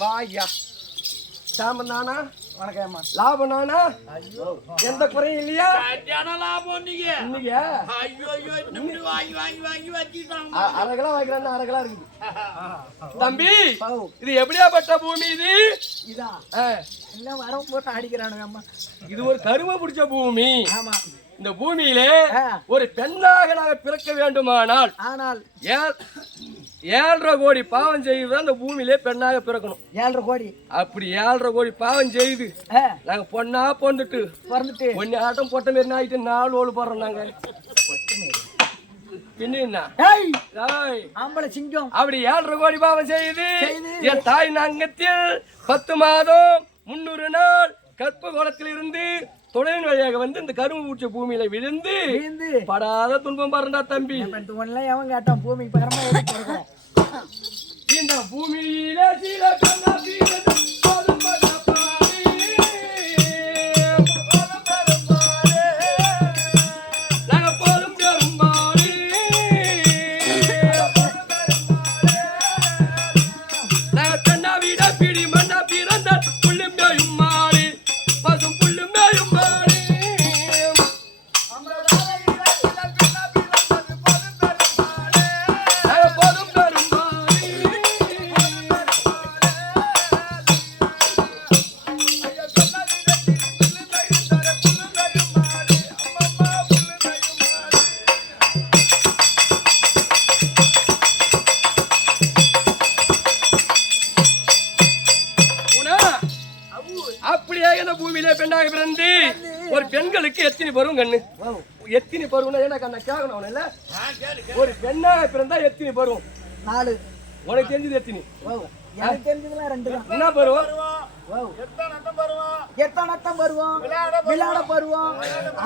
வாயா சாமம் தானா வணக்கம்மா. லாபம் நானா? ஐயோ எந்த குறையும் இல்லையா? லாபம் நீங்க இன்னைக்கு ஐயோ வாங்கி வாங்கி வாங்கி வச்சுட்டாங்க. அரை கிலோ வாங்கிக்கிறான்னு அரை கிலோ இருக்குது. தம்பி இது எப்படியாப்பட்ட பூமி இது? இதா ஆ, எல்லாம் வரம் போட்டு அடிக்கிறானுங்க அம்மா. இது ஒரு கருமை பிடிச்ச பூமி. ஆமா. இந்த பூமியிலே ஒரு பெண்ணாக நாங்க பிறக்க வேண்டுமானால் ஆனால் 7.5 கோடி பாவம் செய்து அந்த பூமியிலே பெண்ணாக பிறக்கணும். 7.5 கோடி. அப்படி 7.5 கோடி பாவம் செய்து நாங்க பொண்ணா பொந்துட்டு பிறந்துட்டு ஒன்னு ஆட்டம் பொட்ட மாரி ஆயிட்டு 4 ஓடு போடுறோம் நாங்க. பின்ன ஆம்பளை சிங்கம். அப்படி 7.5 கோடி பாவம் செய்து என் தாய் நாங்கத்தில் 10 மாதம் 300 நாள் கற்ப கோலத்தில் இருந்து தொழில் வழியாக வந்து இந்த கரும்பு பூச்ச பூமியில விழுந்து படாத துன்பம் பாருண்டா தம்பி. எவன் கேட்டான் பூமி பகரமா இந்த பூமியில சில பெண்ணாக பிறந்து ஒரு பெண்களுக்கு எத்தனை பருவம் கண்ணு? எத்தனை பருவம் கண்ண கேட்கணும் இல்ல? ஒரு பெண்ணாக பிறந்தா எத்தனை பருவம்? 4. உனக்கு தெரிஞ்சது எத்தனை? எனக்கு தெரிஞ்சதுலாம் 2 தான். என்ன பருவம்? எத்தனை பருவம்? விளையாட பருவம்,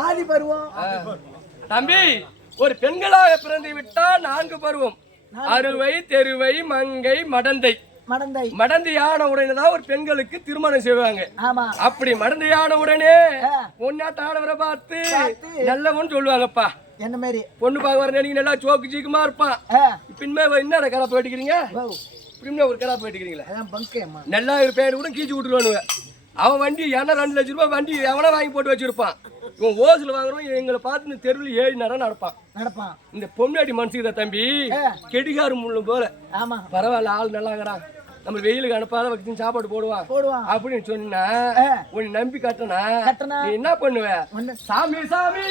ஆதி பருவம். தம்பி ஒரு பெண்களாக பிறந்து விட்டால் 4 பருவம். அறுவை, தெருவை, மங்கை, மடந்தை. மடந்தையான உடனே தான் ஒரு பெண்களுக்கு திருமணம் செய்வாங்க. அப்படி மடந்தையான உடனே பொண்ணாட்டானவரை பார்த்து நல்லவன்னு சொல்லுவாங்கப்பா. என்ன மாதிரி பொண்ணு பார்க்க வர நீங்க நல்லா சோக்கு சீக்குமா இருப்பான். பின்மே என்ன கடை போயிட்டுக்கிறீங்க? பின்மே ஒரு கடை போயிட்டுக்கிறீங்களா? நல்லா பேரு கூட கீச்சு விட்டுருவானுங்க. அவன் வண்டி ஏன்னா 2 லட்சம் ரூபாய் வண்டி எவனா வாங்கி போட்டு வச்சிருப்பான். இவன் ஓசில் வாங்குறோம் எங்களை பார்த்து இந்த தெருவில் 7 நேரம் நடப்பான். இந்த பொம்னாடி மனுஷங்க தம்பி கெடிகாரு முள்ளு போல. பரவாயில்ல ஆள் நல்லாங்கிறான், நம்ம வெயிலுக்கு அனுப்பாத வச்சு சாப்பாடு போடுவான் அப்படின்னு சொன்னா உன்னை நம்பி கட்டனா நீ என்ன பண்ணுவ? சாமி சாமி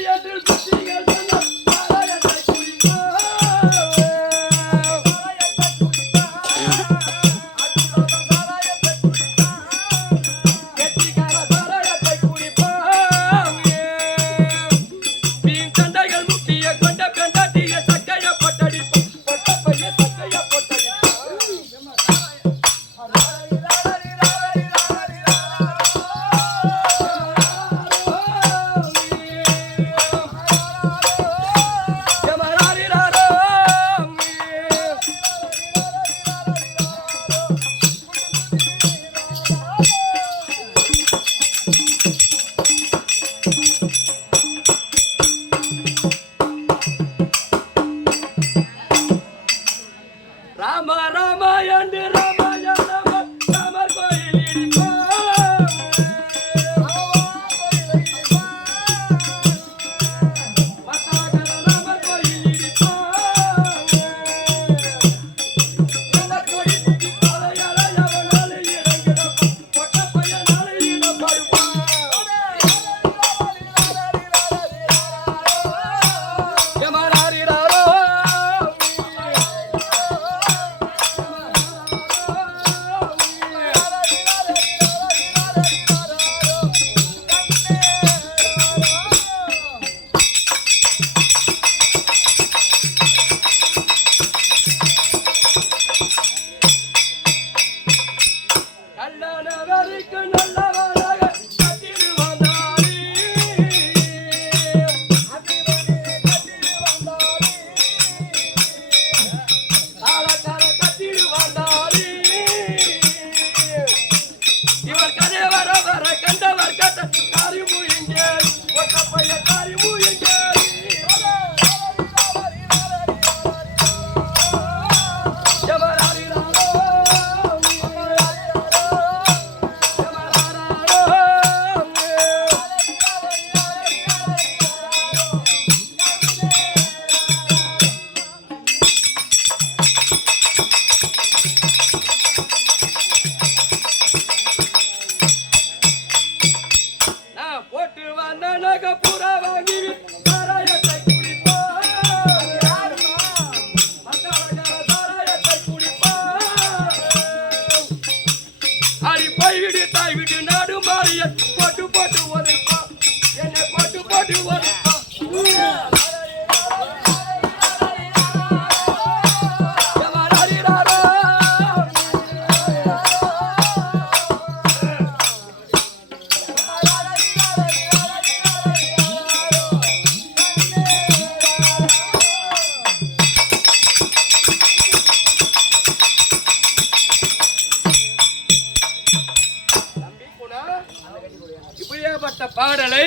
பாடலை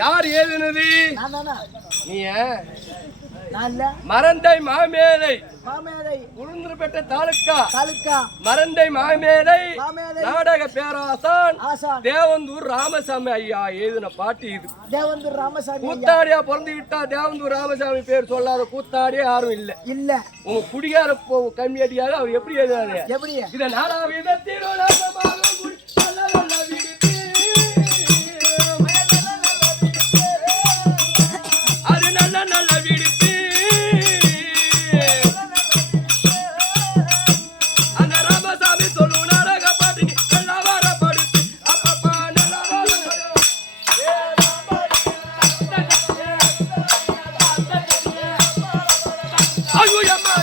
யார் எழுதினது? நான் தானா? நீ நான் இல்ல. மறந்தை மாமேதை மாமேதை உளுந்தூர்பேட்ட தாலுக்கா தாலுக்கா மறந்தை மாமேதை மாமேதை நாடக பேராசான் ஆசான் தேவந்தூர் ராமசாமி ஐயா எழுதின பாட்டு இது. தேவந்தூர் ராமசாமி ஐயா. கூத்தாடியா பிறந்து விட்டா தேவந்தூர் ராமசாமி பேர் சொல்லாத கூத்தாடியே யாரும் இல்ல. இல்ல. உங்க குடிகார கம்மி அடியாக அவர் எப்படி எழுதாரு? எப்படி? இத நாடா விதத்தில் அது நல்ல நல்ல விடுத்து அந்த ராமசாமி சொல்லும் நாடக பாட்டு நீ நல்லா வரப்படுத்து அப்பப்பா நல்லா ஐயோ அம்மா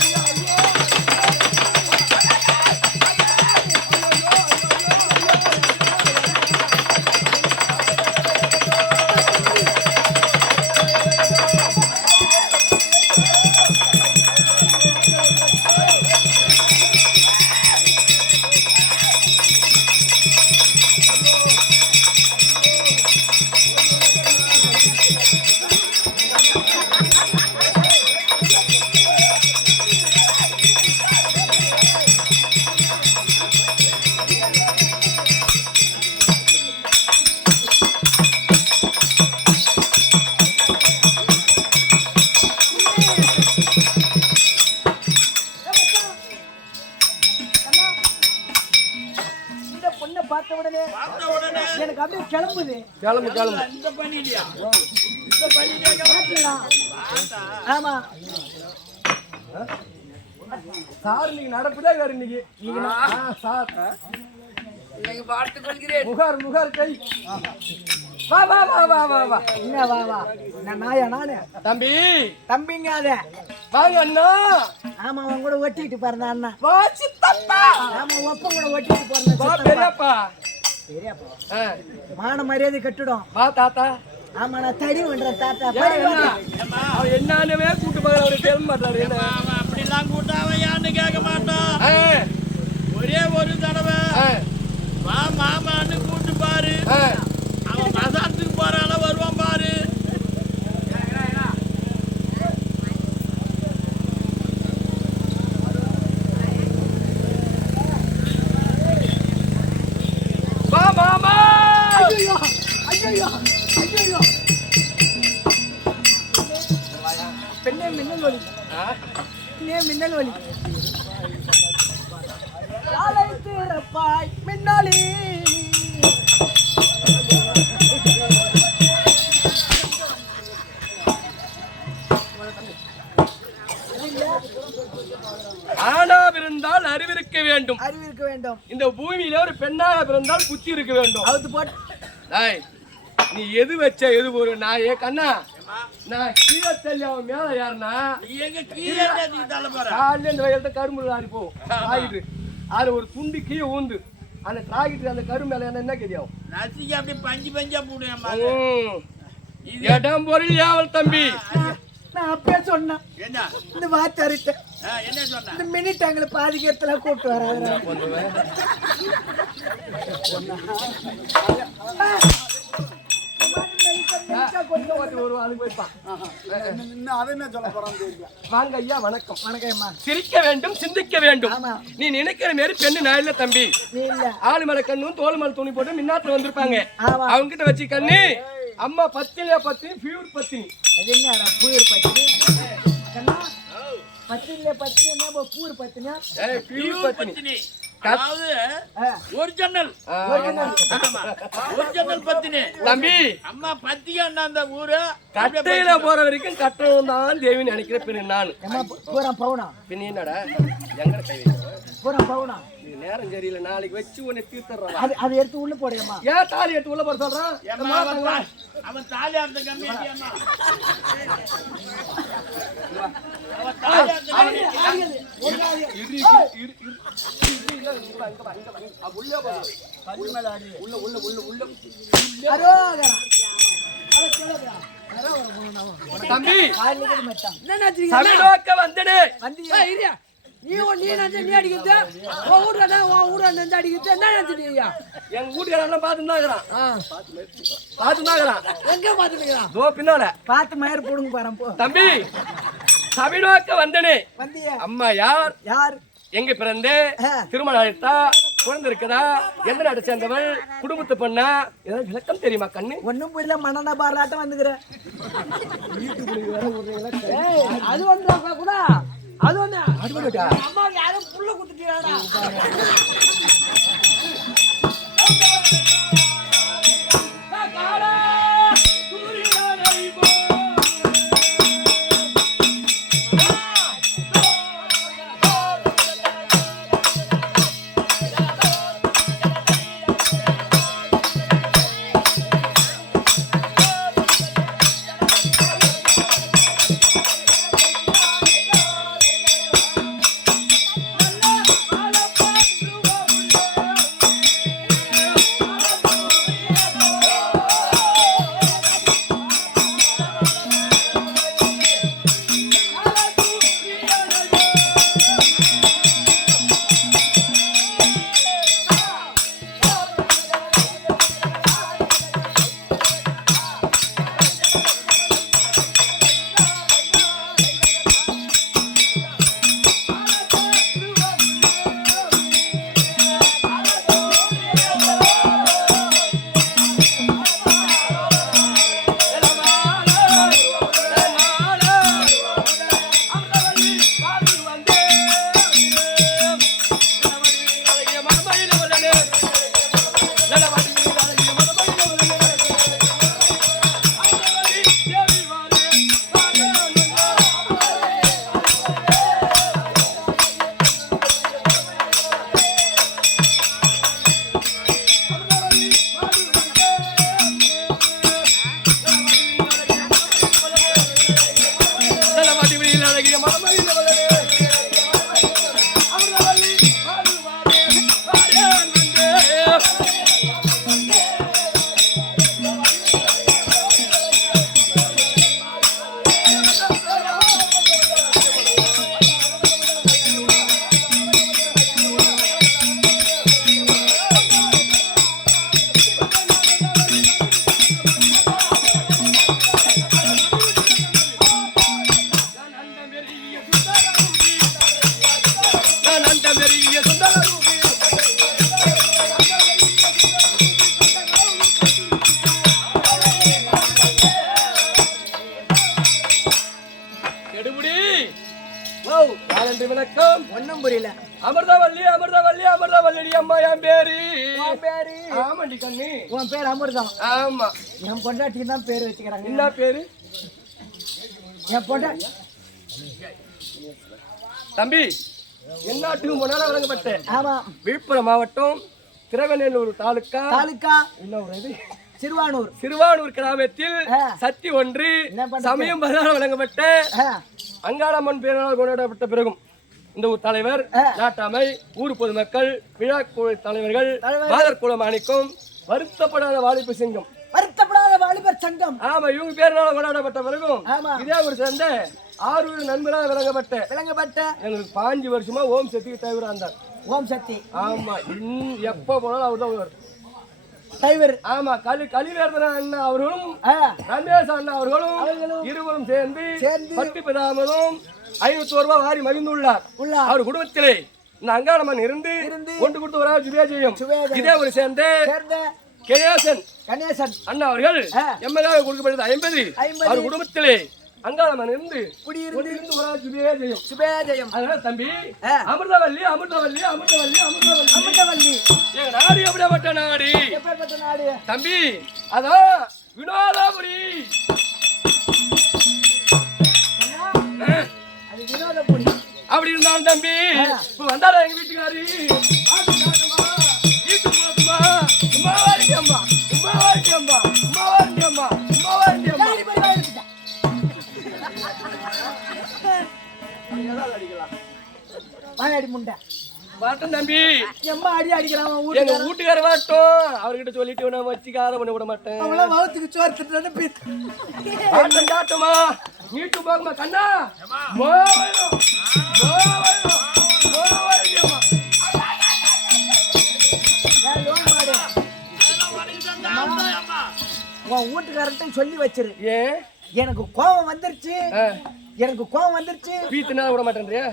இந்த பொண்ணை பார்த்த உடனே எனக்கு அப்படியே கிளம்புது. கிளம்பு கிளம்பு. இந்த பண்ணிட்டியா? இந்த பண்ணிட்டியா? பார்க்கலாம். ஆமா. சார் நீங்க நடப்புதே வேற இன்னைக்கு சார் பார்த்துக் கொள்கிறேன். முகார் முகார் கை வா வா வா வா வா வா என்ன வா வா நான் நாயா நானு தம்பி தம்பிங்க அத வாங்க அண்ணா. ஆமா அவன் கூட ஒட்டிட்டு பாருங்க அண்ணா. வா சித்தப்பா. ஆமா ஒப்பம் கூட ஒட்டிட்டு பாருங்க வா பெரியப்பா. பெரியப்பா மான மரியாதை கட்டுடும். வா தாத்தா. ஆமா நான் தடி பண்றேன் தாத்தா. அவர் என்னவே கூட்டு போய் அவரு தெரிய மாட்டாரு. என்ன அவன் அப்படிலாம் கூட்டாவன் யான்னு கேட்க மாட்டான். ஒரே ஒரு தடவை வா மாமான்னு கூட்டு பாரு. அவன் மசாத்துக்கு போறால வருவான் பாரு. வா மாமா. ஐயோ ஐயோ ஐயோ பெண்ணே மின்னல் ஒலி. பெண்ணே மின்னல் ஒலி. காலை திறப்பாய் மின்னலி. ஆணா பிறந்தால் அறிவிருக்க வேண்டும். அறிவிருக்க வேண்டும். இந்த பூமியில ஒரு பெண்ணாக பிறந்தால் புத்தி இருக்க வேண்டும். அவுத்து போட்டு டேய் நீ எது வச்ச எது ஒரு நாயே கண்ணா நான் கீழே தள்ளி அவன் மேல யாருன்னா எங்க கீழே தள்ள போற காலையில இந்த வயல்ல கரும்பு ஆடி போ ஆயிட்டு அது ஒரு துண்டு கீழே ஊந்து அந்த டிராக்டர் அந்த கரும்பு மேல என்ன தெரியும் நசிக்கு அப்படியே பஞ்சு பஞ்சா போடுவேன். இடம் பொருள் ஏவல் தம்பி. நான் அப்பயே சொன்னேன் என்ன இந்த வார்த்தை என்ன சொன்ன? இந்த மினிட் அங்களை பாதிக்கிறதுல கூப்பிட்டு வராங்க. வாங்க ஐயா வணக்கம். வணக்கம். சிரிக்க வேண்டும் சிந்திக்க வேண்டும். நீ நினைக்கிற மாதிரி பெண்ணு நான் இல்ல தம்பி. ஆளு மேல கண்ணும் தோல் மேல துணி போட்டு மின்னாத்துல வந்திருப்பாங்க. அவங்க கிட்ட வச்சு கண்ணு அம்மா பத்தினியா பத்தினி பியூர் பத்தினி. அது என்னடா பியூர் பத்தினி? பத்தினில பத்தினி என்ன பியூர் பத்தினியா? பியூர் பத்தினி அதாவது ஒரிஜினல் பத்தினி தம்பி. அம்மா பத்தியா அந்த ஊரு கட்டையில போற வரைக்கும் கட்டணம் தான் தேவி நினைக்கிற பெண்ணு நான். பூரா பவுனா பின்ன என்னடா எங்க கை வைக்க பூரா பவுனா நேரம் சரியில்லை நாளைக்கு வச்சு உன்னை தீர்த்துறான். அது எடுத்து உள்ள போடுமா? ஏன் தாலி எடுத்து உள்ள போட சொல்றான்? அவன் தாலி அந்த கம்மி தம்பி காலையில மட்டும் சமீபக்க வந்தனே. நீ நெஞ்சு நீ அடிக்கிறது உன் ஊர்ல நெஞ்சு அடிக்கிறது என்ன நினைச்சிட்டீங்க? எங்க வீட்டுக்காரன் பார்த்துதான் இருக்கிறான். எங்க பாத்துக்கிறான்? தோ பின்னால பார்த்து மயர் போடுங்க பாரு போ. தம்பி சபைநோக்க வந்தனே. வந்தியே அம்மா யார்? யார்? எங்க பிறந்து திருமணம் ஆயிட்டா குழந்தை இருக்குதா? எந்த நாட்டை சேர்ந்தவள்? குடும்பத்து பண்ணா? ஏதாவது விளக்கம் தெரியுமா கண்ணு? ஒன்னும் புரியல. மண்ணா பாரலாட்டம் வந்துக்கிறேன். அது வந்து கூட அது வந்து அம்மா யாரும் புள்ள குடுத்துட்டாடா. வணக்கம். ஒன்னும் புரியல. அமிர்தவல்லி அமிர்தவல்லி அமிர்தவல்லி அம்மா என் பேரு. ஆமாண்டி கண்ணு. உன் பேர் அமிர்தம். ஆமா. என் பொண்டாட்டிக்கு தான் பேர் வச்சுக்கிறாங்க. என்ன பேரு? என் பொண்டாட்டி தம்பி எந்நாட்டுக்கு முன்னால வழங்கப்பட்டேன். ஆமா. விழுப்புரம் மாவட்டம் திருவெண்ணூர் தாலுக்கா என்ன ஒரு இது சிறுவானூர் கிராமத்தில் சக்தி ஒன்று சமயம் பதார வழங்கப்பட்ட அங்காளம்மன் பேரால் கொண்டாடப்பட்ட பிறகும் இந்த ஊர் தலைவர், நாட்டாமை, ஊர் பொதுமக்கள், விழா குழு தலைவர்கள், மாதர் குளம் அணிக்கும் வருத்தப்படாத வாலிபர் சங்கம். ஆமா, இவங்க பேரால் கொண்டாடப்பட்ட பிறகும் இதே ஒரு சேர்ந்த 6 நண்பராக விளங்கப்பட்ட எங்களுக்கு 5 வருஷமா ஓம் சக்திக்கு தலைவராக இருந்தார். ஓம் சக்தி. ஆமா, எப்ப போனாலும் அவர் தான் தலைவர். ஆமா, கலிவேர்தன அண்ணா அவர்களும் ரமேஷ் அண்ணா அவர்களும் இருவரும் சேர்ந்து பட்டி பெறாமலும் 500 ரூபாய் வாரி மகிழ்ந்துள்ளார். அவர் குடும்பத்திலே இந்த அங்காளம்மன் இருந்து கொண்டு கொடுத்து வர சுபேஜயம். இதே ஒரு சேர்ந்த கணேசன் அண்ணா அவர்கள் எம்எல்ஏ கொடுக்கப்பட்டது 50. அவர் குடும்பத்திலே அங்காளம்மன் இருந்து குடியிருந்து வர சுபேஜயம். அதனால தம்பி அமிர்தவல்லி அமிர்தவல்லி அமிர்தவல்லி அமிர்தவல்லி அமிர்தவல்லி எங்க நாடு எப்படிப்பட்ட நாடு தம்பி? அதான் வினோதபுரி. அப்படி இருந்தாலும் தம்பி இப்ப வந்தாரா எங்க வீட்டுக்காரி தம்பி எங்க வீட்டுக்கார வாட்டும் அவர்கிட்ட சொல்லிட்டு நான் வச்சுக்கார பண்ண விட மாட்டேன். நீட்டு போகமா கண்ணா உன் வீட்டுக்காரர்கிட்ட சொல்லி வச்சிரு. ஏன் எனக்கு கோபம் வந்துருச்சு, எனக்கு கோபம் வந்துருச்சு. வீட்டுனா விட மாட்டேன்றியா?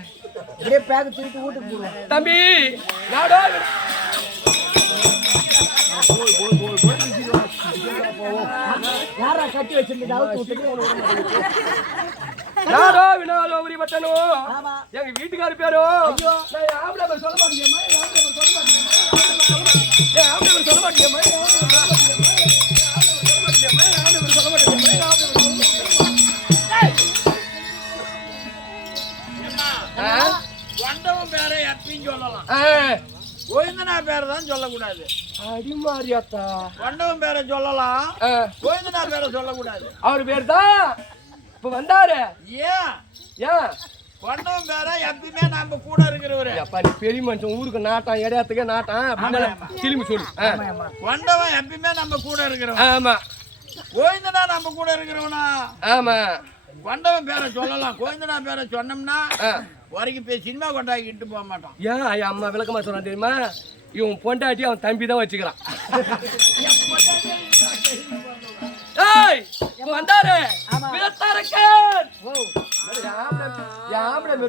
அப்படியே பேக தூக்கிட்டு வீட்டுக்கு போடுவேன். தம்பி நாடோ யாரா கட்டி வச்சிருந்தா நாடோ வினாலோ உரி பட்டனோ ஆமா எங்க வீட்டுக்காரர் பேரோ நான் ஆம்பளை பேர் சொல்ல மாட்டேங்கம்மா, ஆம்பளை பேர் சொல்ல மாட்டேங்கம்மா, ஆம்பளை பேர் சொல்ல மாட்டேங்கம்மா, வண்டவன் பேரை எப்பயும் சொல்லலாம், கோவிந்தனா பேரை தான் சொல்லக்கூடாது. அடிமாரியாத்தா வண்டவன் பேரை சொல்லலாம், கோவிந்தனா பேரை சொல்லக்கூடாது. அவர் பேர் தான் இப்ப வந்தாரு. ஏன் ஏன் வண்டவன் பேரை எப்பயுமே நம்ம கூட இருக்கிறவரு. அப்பா நீ பெரிய மனுஷன், ஊருக்கு நாட்டம் இடையாத்துக்கே நாட்டம் அப்படின்னு திரும்பி சொல்லு. வண்டவன் எப்பயுமே நம்ம கூட இருக்கிறவன். ஆமா கோவிந்தனா நம்ம கூட இருக்கிறவனா. ஆமா வண்டவன் பேரை சொல்லலாம், கோவிந்தனா பேரை சொன்னோம்னா வரைக்கும் போய் சினிமா கொண்டாக்கிட்டு போக மாட்டான். ஏன் ஐயா அம்மா விளக்கமா சொன்னா தெரியுமா? இவன் பொண்டாட்டி அவன் தம்பி தான் வச்சுக்கிறான். ஏய் வந்தாரு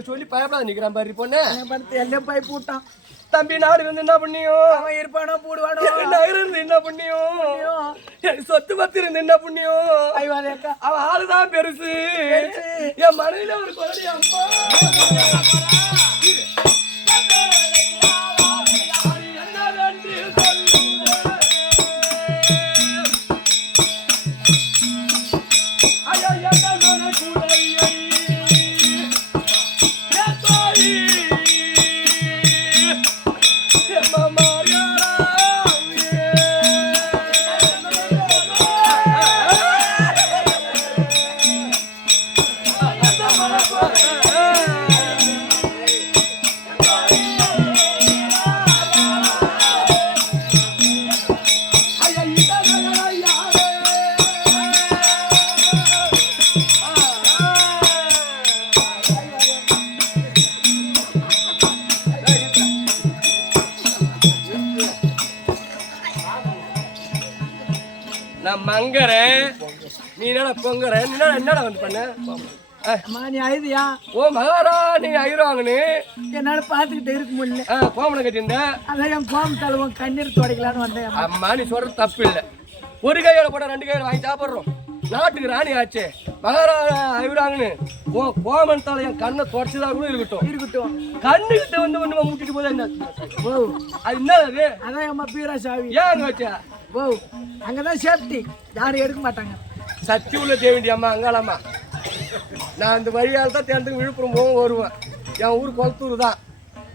சொல்லி பயப்படாத நிக்கிறான் பாரு பொண்ணு. எல்லாம் பை போட்டான். தம்பி நாடு இருந்து என்ன பண்ணியும், அவன் இருப்பானோ போடுவானோ, நகர் இருந்து என்ன பண்ணியும், சொத்து பத்து இருந்து என்ன பண்ணியும், அவன் ஆளுதான் பெருசு. என் மனைவில ஒரு குழந்தை அம்மா மங்கறேன். நீ என்ன பொங்கற? என்னடா வந்து பண்ண? நீ அழுதியா? ஓ மகாரா நீ அழுறாங்கன்னு என்னால பாத்துக்கிட்டு இருக்க முடியல. கோமனை கட்டியிருந்த அதான் என் கோம தழுவம் கண்ணீர் துடைக்கலான்னு வந்தேன். அம்மா நீ சொல்றது தப்பு இல்லை. ஒரு கையோட போட 2 கையோட வாங்கி சாப்பிட்றோம். நாட்டுக்கு ராணி ஆச்சு மகாரா அழுறாங்கன்னு கோமன் தலை என் கண்ணை தொடச்சதா கூட இருக்கட்டும். கண்ணுகிட்ட வந்து ஒண்ணு முட்டிட்டு போதா என்ன? ஓ அது என்ன அது? அதான் அம்மா பீரா சாவி. ஏன் அங்க வச்சா? ஓ அங்கதான் சேஃப்டி, யாரும் எடுக்க மாட்டாங்க. சக்தி உள்ள தேவேண்டி அம்மா அங்காளம்மா. நான் இந்த வழியால் தான் தேர்ந்ததுக்கு விழுப்புரம் போகும் வருவேன். என் ஊர் கொளத்தூர் தான்.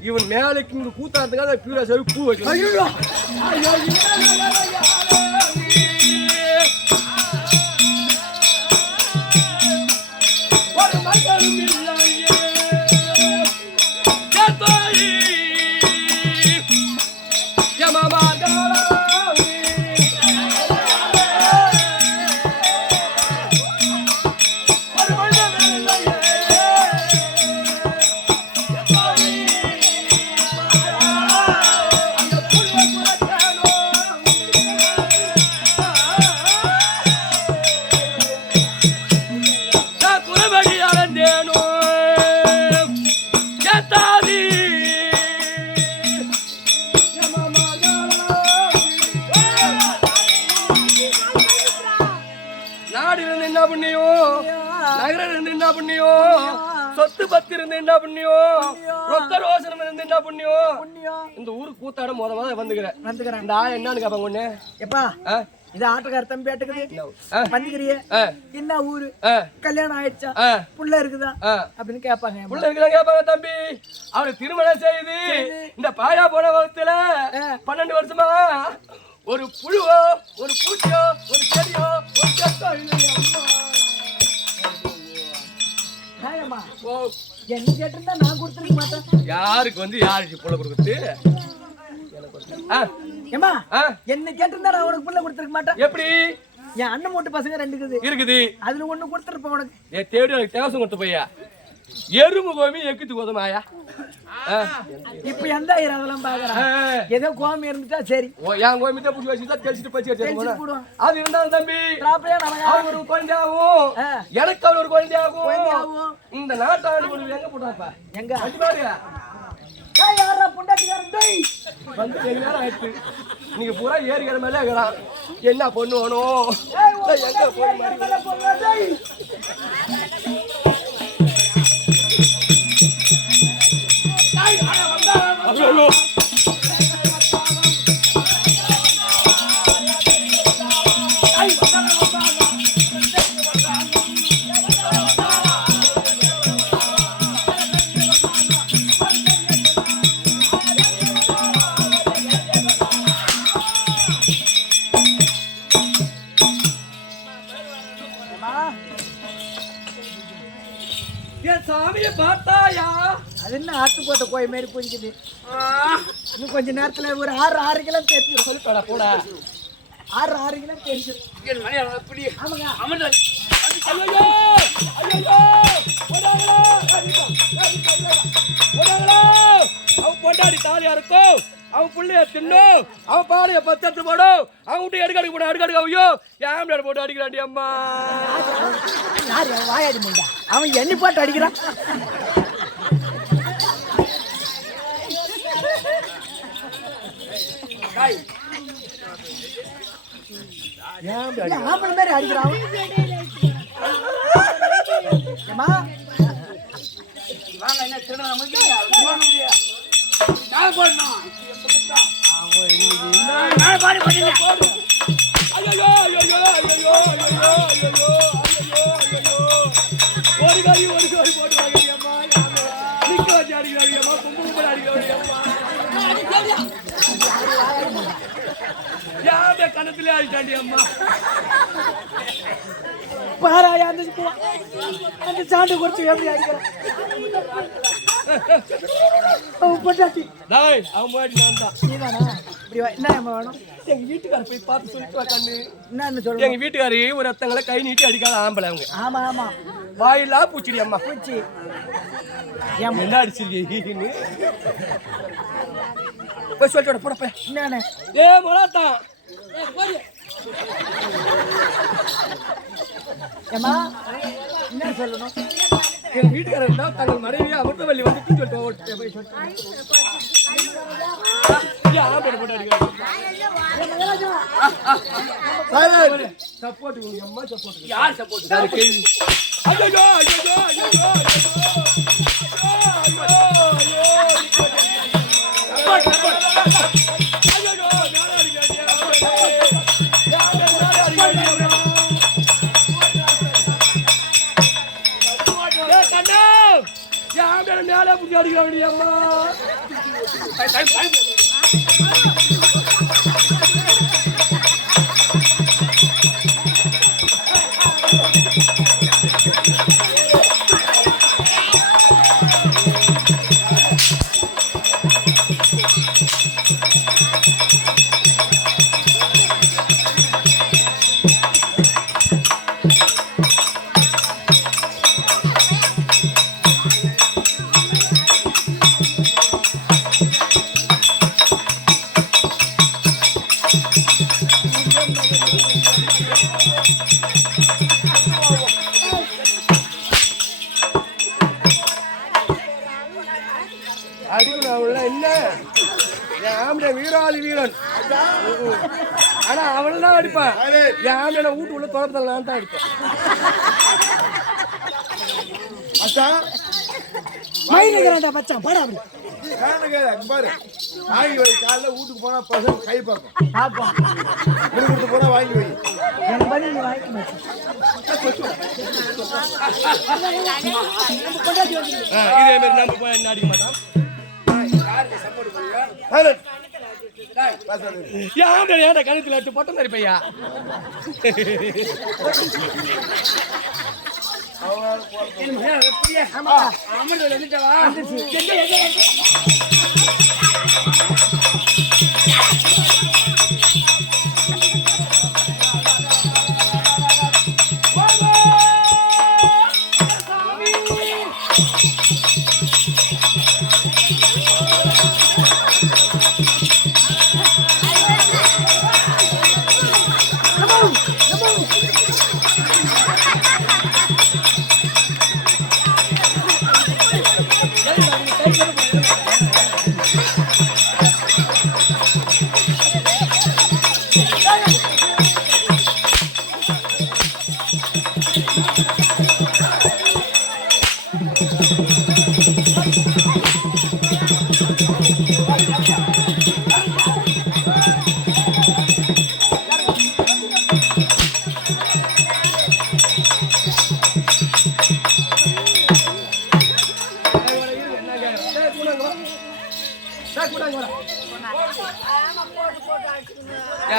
இவன் மேலைக்கு இங்கே கூத்தாடுறதுக்காக பீரா சாவி பூ வச்சு சொத்து பத்து இருந்து என்ன புண்ணியம், ரொத்த ரோசனம் இருந்து என்ன புண்ணியம். இந்த ஊருக்கு கூத்தாட முத வந்துக்கிறேன். இந்த ஆள் என்னன்னு கேப்பாங்க ஒண்ணு. எப்பா இது ஆட்டுக்கார தம்பி ஆட்டுக்குது வந்துக்கிறிய என்ன ஊரு, கல்யாணம் ஆயிடுச்சா, புள்ள இருக்குதா அப்படின்னு கேட்பாங்க. புள்ள இருக்குதா கேட்பாங்க. தம்பி அவனுக்கு திருமணம் செய்து இந்த பாயா போன வகுத்துல 12 வருஷமா ஒரு புழுவோ ஒரு பூச்சியோ ஒரு செடியோ ஒரு செத்தோ இல்லையா என்ன கேட்டிருந்தா நான் கொடுத்துருக்க மாட்டேன். யாருக்கு வந்து யாருக்கு புள்ள கொடுக்குறது? ஏமா என்ன கேட்டிருந்தா நான் உனக்கு புள்ள கொடுத்துருக்க மாட்டேன். எப்படி? என் அண்ணன் மூட்டு பசங்க 2 இருக்குது. அதுல ஒண்ணு கொடுத்துருப்பேன் உனக்கு. தேடி எனக்கு தேவசம் கொடுத்து போய்யா எறும்பு கோமி எக்கிட்டு கோதமாயா இப்ப எந்த ஐயர் அதெல்லாம் பாக்குறேன் ஏதோ கோமி இருந்துட்டா சரி என் கோமிட்ட புடிச்சு வச்சுதான் தெளிச்சுட்டு பச்சு போடுவோம் அது இருந்தாலும் தம்பி அவர் ஒரு குழந்தையாகும் எனக்கு அவர் ஒரு குழந்தையாகும் இந்த நாட்டாளு ஒரு எங்க போட்டாப்பா எங்க பாருங்க யாரா புண்டாட்டிக்காரன் வந்து வெகு நேரம் ஆயிடுச்சு நீங்க பூரா ஏறிக்கிற மேலே இருக்கிறான் என்ன பண்ணுவானோ எங்க போய் சாமியை பார்த்தாயா அது என்ன ஆட்டு போட்ட கோய் மாதிரி புரிஞ்சுது இன்னும் கொஞ்ச நேரத்துல ஒரு 6 கிலோ தெரிஞ்சு சொல்லிட்டோட போட 6 கிலோ தெரிஞ்சு அவன் பொண்டாடி தாலியா இருக்கும் அவன் புள்ளைய தின்னும் அவன் பாலைய பத்து போடும் அவன் விட்டு எடுக்க போட அடுக்க ஐயோ ஏன் போட்டு அடிக்கிறாண்டி அம்மா வாயாடி முண்டா அவன் எண்ணி போட்டு அடிக்கிறான் ஆம்பளை மாதிரி அடிக்கிறான் ஒரு காரி போட்டு நிக்க வச்சு அடிக்கிறாடியம்மா கும்பு அடிக்கிறாடியம்மா யாருடைய கணத்திலே அடிச்சாண்டி அம்மா பாராயா அந்த சாண்டு குறைச்சு எப்படி அடிக்கிறான் பொண்டாட்டி அவன் போயிட்டு நான் தான் நீதானா இப்படி என்ன வேணும் எங்க வீட்டுக்கார போய் பார்த்து சொல்லிட்டு கண்ணு என்னன்னு சொல்லுங்க எங்க வீட்டுக்காரி ஒரு ரத்தங்களை கை நீட்டி அடிக்காத ஆம்பளை அவங்க ஆமா ஆமா வாயிலா பூச்சிடி அம்மா பூச்சி என்ன அடிச்சிருக்கீங்க போய் சொல்லிட்டு போட போய் என்னன்னு ஏ மொளாத்தான் ஏமா என்ன சொல்லணும் எங்க வீட்டுக்காரர் தான் தங்கள் மனைவியை அமிர்தவல்லி வந்து சொல்லிட்டு போய் சப்போர்ட் அம்மா சப்போர்ட் யார் சப்போர்ட் கேள்வி ஐயோ ஐயோ ஐயோ மேலே புடி அடிக்க வேண்டியம்மா வீராதி வீரன் ஆனா அவன் தான் அடிப்பான் என் வீட்டு உள்ள தொடர்ந்தல் நான் தான் அடிப்பேன் மயிலுங்கிறான்டா மச்சான் பாடா பாரு வாங்கி வை காலைல வீட்டுக்கு போனா பசங்க கை பார்க்கும் பாப்போம் கொடுத்து போனா வாங்கி வை என் பண்ணி நீ வாங்கி இதே மாதிரி நம்ம போய் என்ன அடிக்க மாட்டான் ஏன்டா கணத்துல எடுத்து பொட்டம் தரி பையா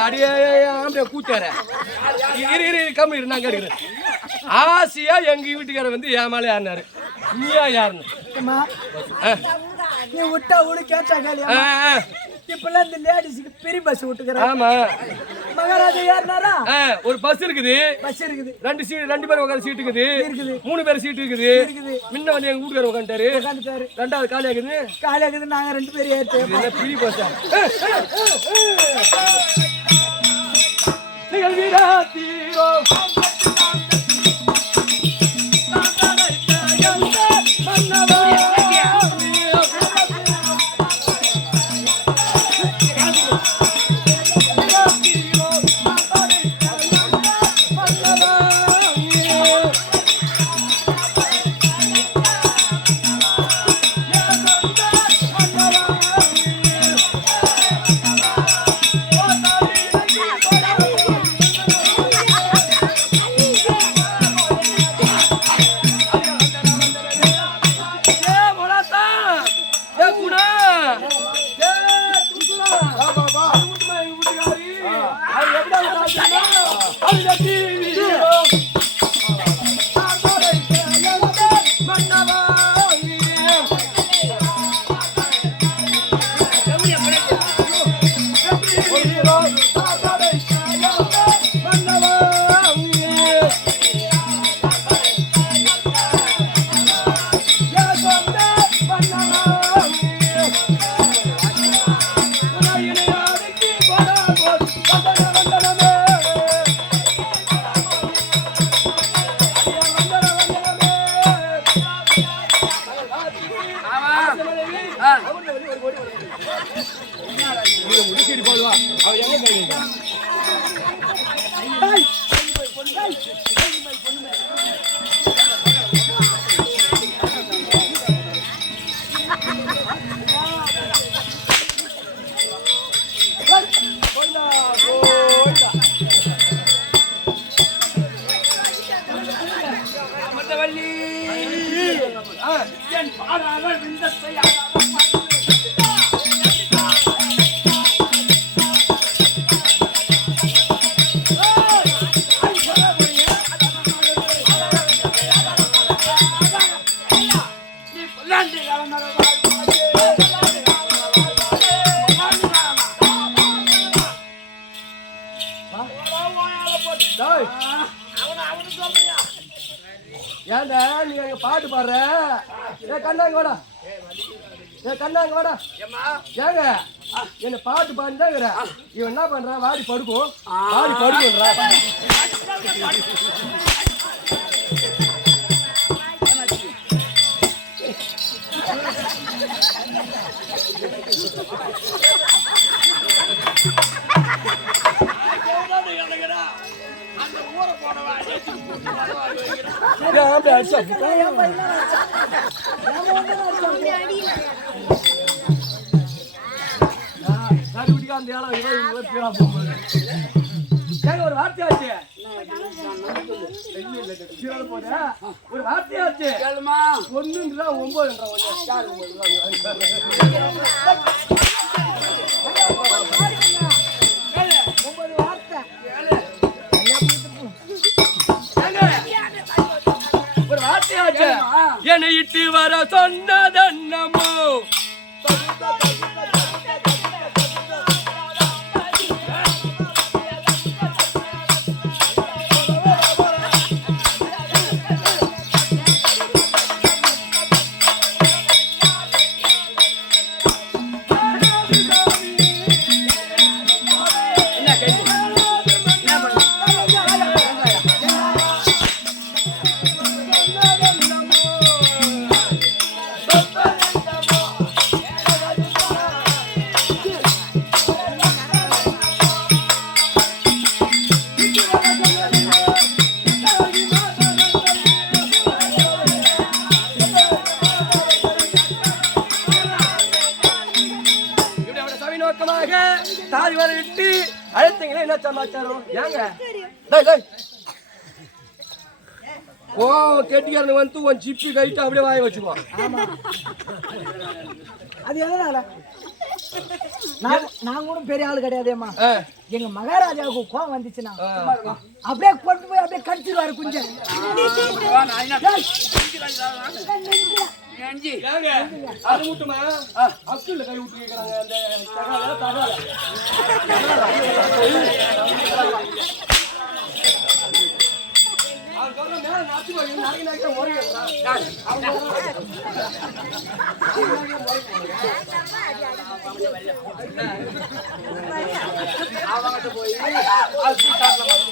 அடியே ஆம்பளை கூத்தார இரு கம்மி இரு நான் கேட்கிறேன். ஆசையா எங்க வீட்டுக்கார வந்து என் மேலே யாருனாரு நீயா யாருன்னு நீ விட்டா விடு கேட்டா காலியா இப்பெல்லாம் இந்த லேடிஸ்க்கு பெரிய பஸ் விட்டுக்கிறேன். ஆமா மகாராஜா யாருனாரா ஒரு பஸ் இருக்குது. பஸ் இருக்குது. 2 சீட் 2 பேர் உட்கார சீட் இருக்குது. 3 பேர் சீட் இருக்குது. முன்ன வந்து எங்க வீட்டுக்கார உட்காந்துட்டாரு. ரெண்டாவது காலி ஆகுது நாங்க 2 பேரும் ஏற்று பெரிய பஸ் நீங்கள் வீரா தீரோ ஏண்டா நீ அங்க பாட்டு பாடுற? கண்ணாங்க வாடா, கண்ணாங்க வாடா. ஏங்க என்ன பாட்டு பாடுறாங்கிற இவன் என்ன பண்றான்? வாடி படுக்கும், வாடி படுக்குன்றா. ஒரு வார்த்தையாச்சு, ஒரு வார்த்தையாச்சு. ஒன்னுன்றா 9ன்றா ஒரு வார்த்தையாச்சு. என்னை இட்டு வர சொன்னதன்னமோ தாய் வர விட்டு அழைத்தீங்களே, என்ன சமாச்சாரம்? ஏங்க ஓ கெட்டிக்காரனு வந்து உன் சிப்பி கைட்டு அப்படியே வாய வச்சுக்குவான். அது எதனால நான் கூட பெரிய ஆளு கிடையாதேம்மா. எங்க மகாராஜாவுக்கு கோவம் வந்துச்சுன்னா அப்படியே கொண்டு போய் அப்படியே கடிச்சிருவாரு குஞ்சு. அது மட்டுமா அப்துல்ல கை விட்டு கேட்கறாங்க அந்த தகவல தகவல அதுக்கப்புறம் மேல நாச்சு போய் நாளைக்கு நாளைக்கு முறைக்கிறான் அவங்க போய் அது காட்டலாம்.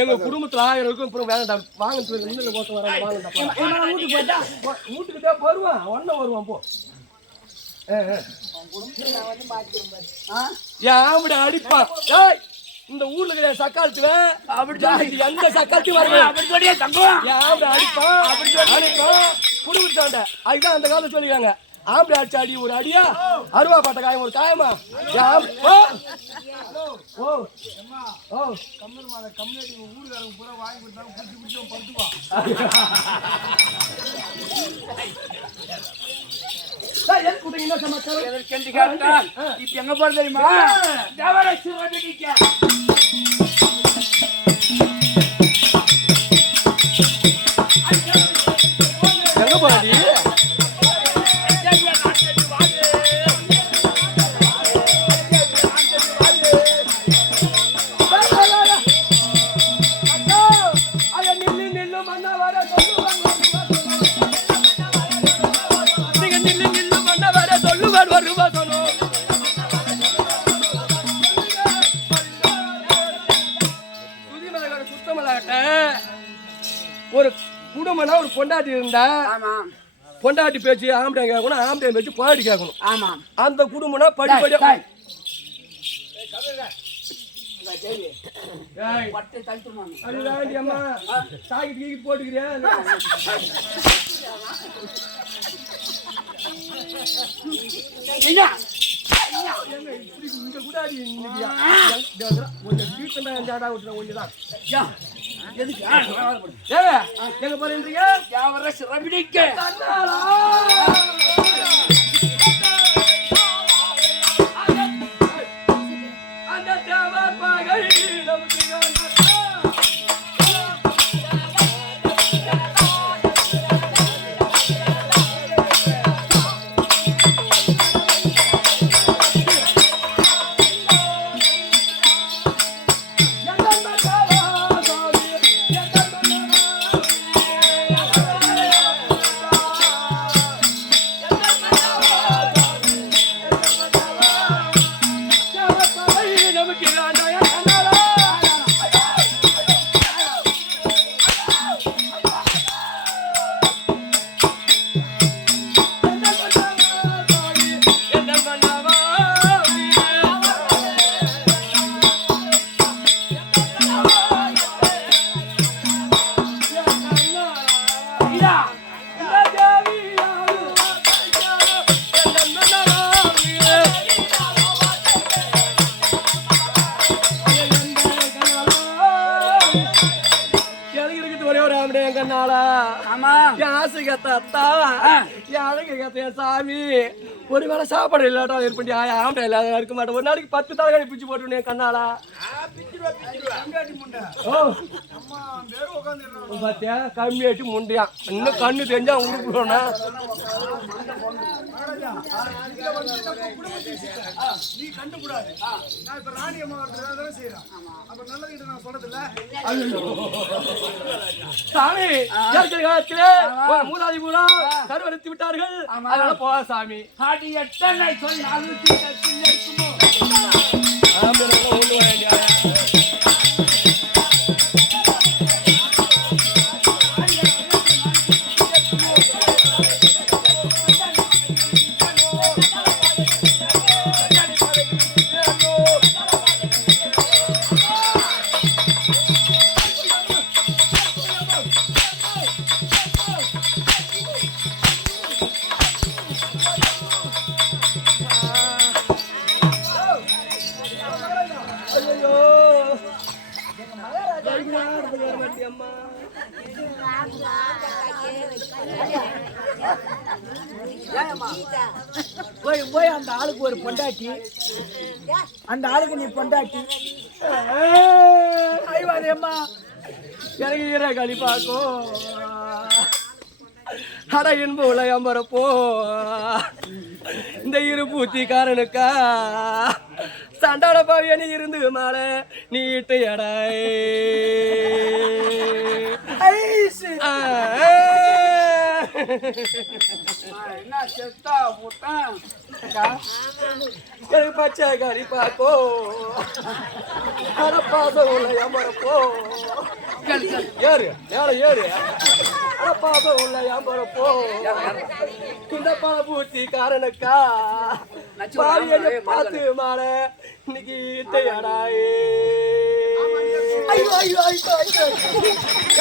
எங்க குடும்பத்துல 1000 இருக்கும் வேண்டாம் வாங்க வீட்டுக்கிட்டே வருவான் ஒன்னும் வருவான் போ அப்படி அடிப்பான். இந்த ஊர்ல கிடையாது சக்காலத்துல அப்படி எந்த சக்காலத்தையும் வரல அப்படி அடிப்பான் அடிப்பான் குடும்பத்தாண்ட அதுதான் அந்த காலத்துல சொல்லிக்கிறாங்க. ஆம்பளை அடிச்ச அடி ஒரு அடியா அருவா பாட்ட காயம் ஒரு காயமா கம்யூனிட்டி ஊருக்காரங்க பூரா வாங்கி கொடுத்தாங்க பிடிச்சி பிடிச்சி படுத்துவான். எங்க போற தெரியுமா எங்க போறாடி ஒரு குடும்பம்னா ஒரு பொண்டாட்டி இருந்தா பொண்டாட்டி பேச்சு ஆம்பளை கேட்கணும் ஆம்பளை பேச்சு பொண்டாட்டி கேட்கணும். ஆமா அந்த குடும்பம்னா படிப்படியா அம்மா சாக்கி போட்டுக்கிறேன் இங்க கூடாடி கொஞ்சம் ஜாடா விட்டுறேன் கொஞ்சம் எங்க போறீங்க அந்த தேவர் பகை சாமி ஒரு வேளை சாப்பாடு இல்லாட்டா ஏற்பண்டி ஆம்பளை இல்லாத இருக்க மாட்டேன். ஒரு நாளைக்கு 10 தலைகாணி பிச்சு போட்டு கண்ணாலா பாத்தியா கம்மியாட்டி முண்டியா இன்னும் கண்ணு தெரிஞ்சா உருப்பிடுவோம்னா இங்க வந்து நம்ம குடும்பத்தை நீ கண்டுக்கூடாது. நான் இப்ப ராணி அம்மா தானே செய்யறேன். அப்ப நல்லது நான் சொல்றதில்ல. சாமி ஏற்கனவே காலத்திலே ஒரு மூதாதி பூரா கருவறுத்து விட்டார்கள். அதனால போ சாமி. அது எத்தனை சொன்னாலும் இருக்குமோ ஆமா ஒண்ணு வேண்டிய போய் போய் அந்த ஆளுக்கு ஒரு பொண்டாட்டி, அந்த ஆளுக்கு நீ பொண்டாட்டி. ஐவாதேம்மா எனக்கு ஈர கழிப்பாக்கும் அட இன்பு உலகம்பரப்போ இந்த இரு பூத்திக்காரனுக்கா சண்டாட பாவியனி இருந்து மாலை நீட்டு எடாய் என்ன செத்தா போட்டான் எனக்கு பச்சை கழிப்பாக்கோ அட பாசம் உலகம்பரப்போ ஏறு ஏழை ஏறு பாசம் உள்ள யாம்பரப்போ இந்த பண பூச்சி காரனுக்கா பாவியை பார்த்து மாலை இன்னைக்கு இட்டையாடாயே ஐயோ ஐயோ ஐயோ ஐயோ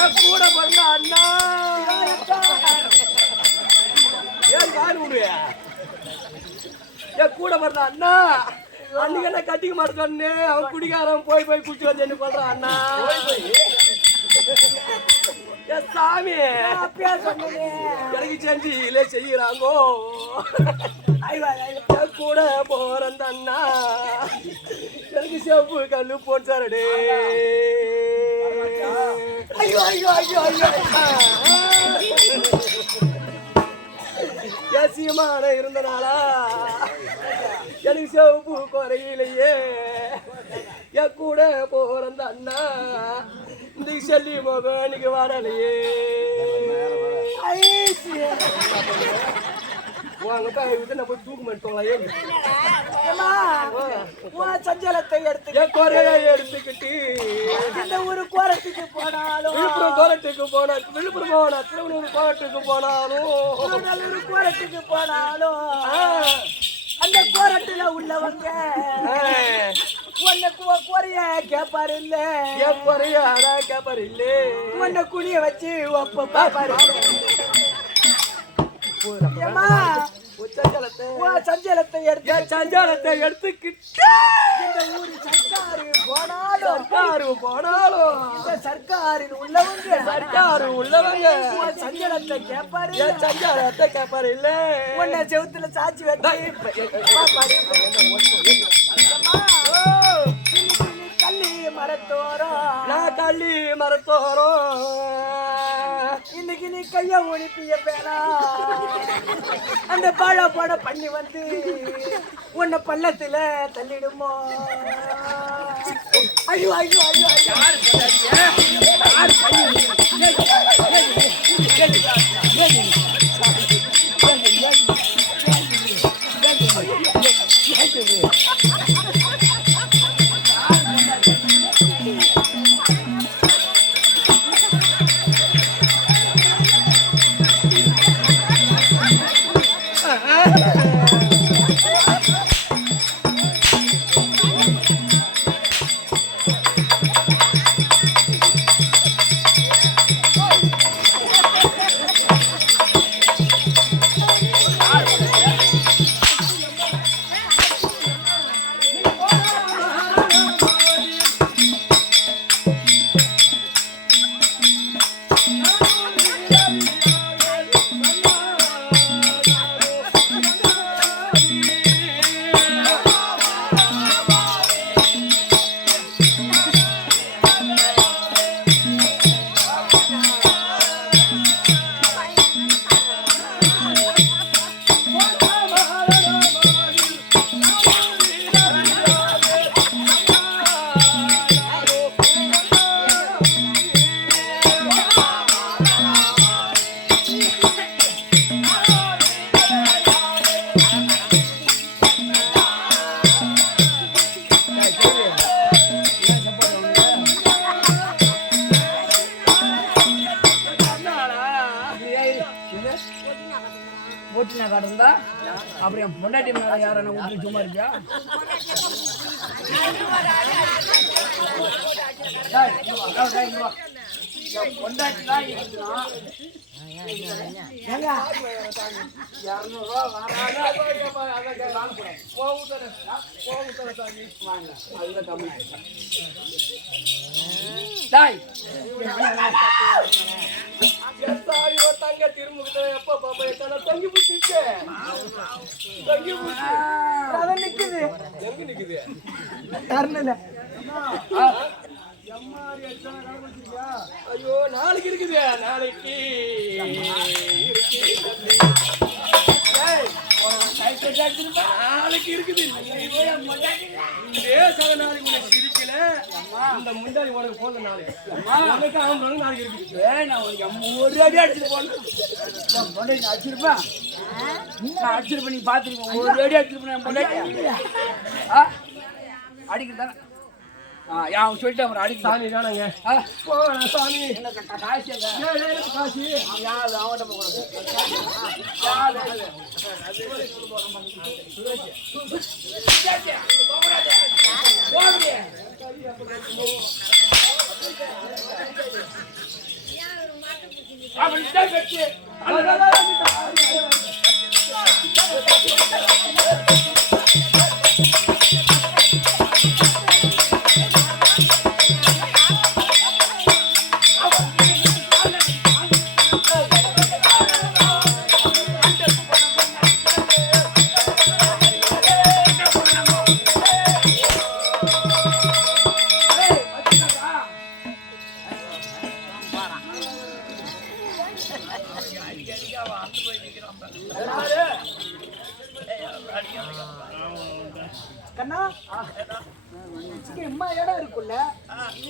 என் கூட பண்ண அண்ணா ஏன் யாரு விடுவியா என் கூட பண்ண அண்ணா அன்னைக்கு என்ன கட்டிக்க மாட்டேன்னு அவன் குடிக்காரன் போய் போய் குடிச்சு வந்து என்ன பண்றான் அண்ணா சாமி அப்பயா சொன்னது எனக்கு செஞ்சு இல்லை செய்யறாங்கோ கூட போறந்த அண்ணா எனக்கு செப்பு கல்லு போட்டாரடே ஐயோ ஐயோ ஐயோ ஐயோ சீமான இருந்தனாலா எனக்கு செப்பு குறையிலையே என் கூட போறந்த அண்ணா இந்த சொல்லி மகனுக்கு வரலையே வாங்க போய் தூக்கு மாட்டோங்களா சஞ்சலத்தை எடுத்து என் குறைய எடுத்துக்கிட்டு இந்த ஒரு கோரத்துக்கு போனாலும் விழுப்புரம் கோரட்டுக்கு போனா விழுப்புரம் போனா திருவண்ணூர் கோரட்டுக்கு போனாலும் நல்லூர் கோரத்துக்கு போனாலும் அந்த கோரட்டுல உள்ளவங்க உன்னை குறைய கேப்பாரு இல்ல என் குறைய கேப்பாரு இல்ல உன்னை குனிய வச்சு ஒப்ப பாப்பாரு சஞ்சலத்தை எடுத்து சஞ்சாலத்தை எடுத்துக்கிட்டு இந்த ஊரு சர்க்காரு போனாலும் இந்த சர்க்காரில் உள்ளவங்க சஞ்சலத்தை கேட்பாரு சஞ்சாலத்தை கேட்பாரு இல்ல உன்னை செவுத்துல சாட்சி வச்சு பாப்பாரு கள்ளி மரத்தோரம் நான் கள்ளி மரத்தோரம் இன்னைக்கு நீ கைய ஒழிப்பிய பேரா அந்த பாட பண்ணி வந்து உன்னை பள்ளத்துல தள்ளிடுமோ ஐயோ ஐயோ ஐயோ அப்புறம் என் பொண்டாட்டி மேல யாரும் ஊற்றி சும்மா இருக்கியா? பொண்டாட்டி தான் இருக்குன்னா 200 தங்க திருமுகத்தை எப்ப பாப்பா தங்கி பிடிச்சிருச்சு தங்கி பிடிச்சி அதான் நிக்குது எங்க நிக்குது தரணும்ல. ஐயோ நாளைக்கு இருக்குது நாளைக்கு நாளைக்கு இருக்குது நாளைக்கு உனக்கு இருக்கல இந்த முண்டாடி உனக்கு போன நாளைக்கு அவன் நாளைக்கு இருக்குது நான் ஒரு அடி அடிச்சுட்டு போனேன் அடிச்சிருப்பேன். நான் அடிச்சிருப்பேன், நீ பாத்துருப்பேன். ஒரு அடி அடிச்சிருப்பேன் அடிக்கிறதானே. அவன் சொல்லிட்டு அப்புறம் அடிக்க சாமி தானங்க சாமி காசு காசி யாரு அவன்கிட்ட போகக்கூடாது. கண்ணா இடம் இருக்குல்ல,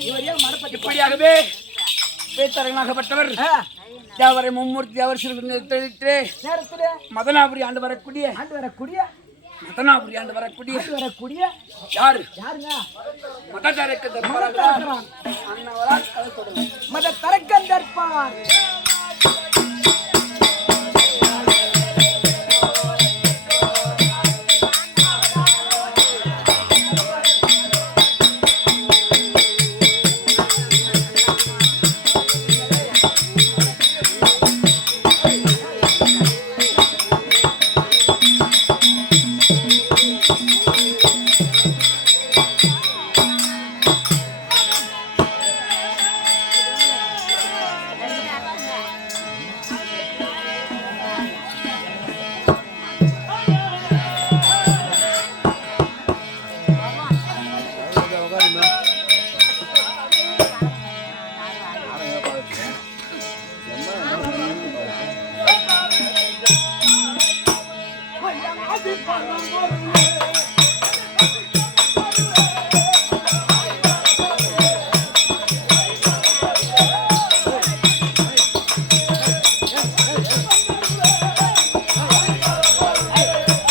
இவர் ஏன் மடப்பட்டு இப்படியாகவே பேத்தரங்களாகப்பட்டவர் தேவரை மும்மூர்த்தி தேவர் சிறுத்தை நேரத்துல மதனாபுரி ஆண்டு வரக்கூடிய மதனாபுரி ஆண்டு வரக்கூடிய யாரு யாருங்க? மத தரக்க மத தரக்கன் தர்பார்.